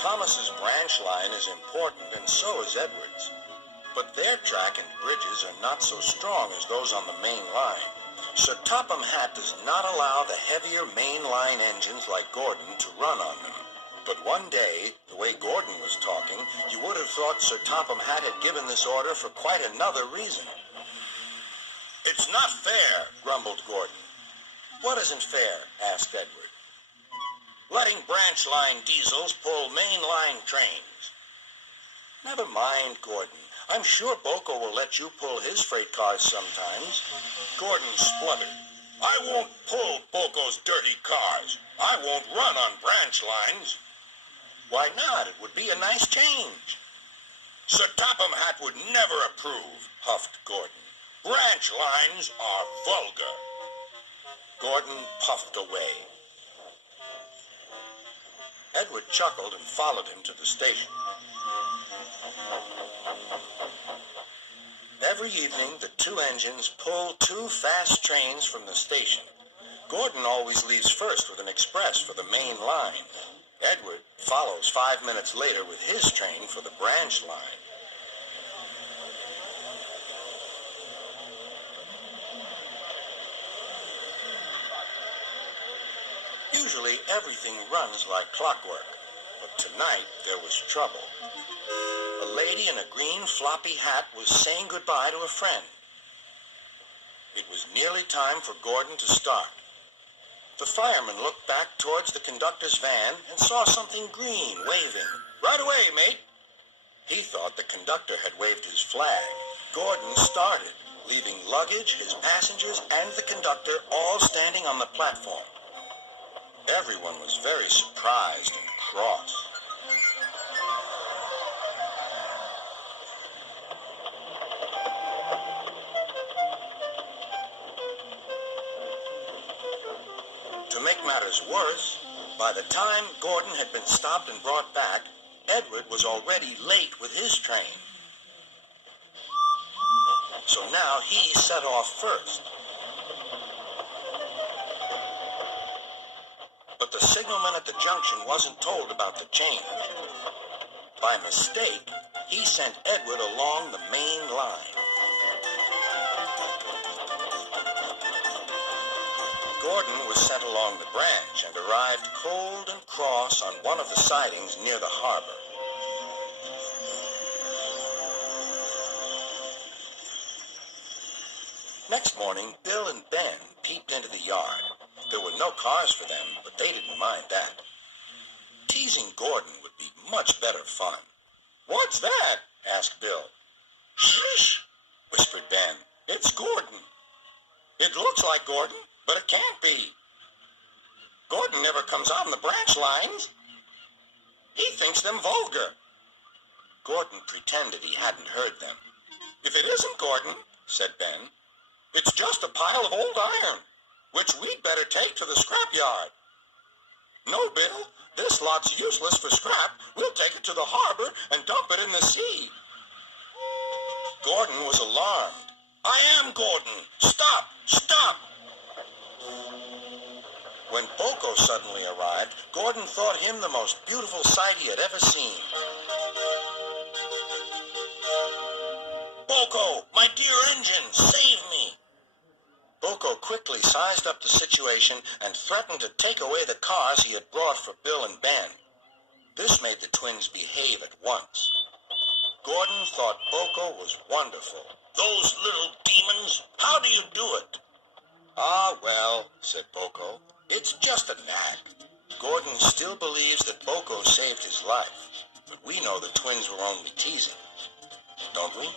Thomas's branch line is important, and so is Edward's. But their track and bridges are not so strong as those on the main line. Sir Topham Hatt does not allow the heavier main line engines like Gordon to run on them. But one day, the way Gordon was talking, you would have thought Sir Topham Hatt had given this order for quite another reason. "It's not fair," grumbled Gordon. "What isn't fair?" asked Edward. "Letting branch line diesels pull main line trains." "Never mind, Gordon. I'm sure Boko will let you pull his freight cars sometimes." Gordon spluttered. "I won't pull Boko's dirty cars. I won't run on branch lines." "Why not? It would be a nice change." "Sir Topham Hatt would never approve," huffed Gordon. "Branch lines are vulgar." Gordon puffed away. Edward chuckled and followed him to the station. Every evening, the two engines pull two fast trains from the station. Gordon always leaves first with an express for the main line. Edward follows 5 minutes later with his train for the branch line. Usually, everything runs like clockwork, but tonight there was trouble. A lady in a green floppy hat was saying goodbye to a friend. It was nearly time for Gordon to start. The fireman looked back towards the conductor's van and saw something green waving. "Right away, mate." He thought the conductor had waved his flag. Gordon started, leaving luggage, his passengers, and the conductor all standing on the platform. Everyone was very surprised and cross. To make matters worse, by the time Gordon had been stopped and brought back, Edward was already late with his train. So now he set off first. But the signalman at the junction wasn't told about the change. By mistake, he sent Edward along the main line. Gordon was sent along the branch and arrived cold and cross on one of the sidings near the harbor. Next morning, Bill and Ben peeped into the yard. There were no cars for them, but they didn't mind that. Teasing Gordon would be much better fun. "What's that?" asked Bill. "Shh," whispered Ben. "It's Gordon." "It looks like Gordon, but it can't be. Gordon never comes on the branch lines. He thinks them vulgar." Gordon pretended he hadn't heard them. "If it isn't Gordon," said Ben, "it's just a pile of old iron, which we'd better take to the scrap yard." "No, Bill, this lot's useless for scrap. We'll take it to the harbor and dump it in the sea." Gordon was alarmed. "I am Gordon. Stop! Stop!" When Boko suddenly arrived, Gordon thought him the most beautiful sight he had ever seen. "Boko, my dear engine, save me!" Boko quickly sized up the situation and threatened to take away the cars he had brought for Bill and Ben. This made the twins behave at once. Gordon thought Boko was wonderful. "Those little demons, how do you do it?" "Ah, well," said Boko, "it's just an act." Gordon still believes that Boko saved his life, but we know the twins were only teasing, don't we?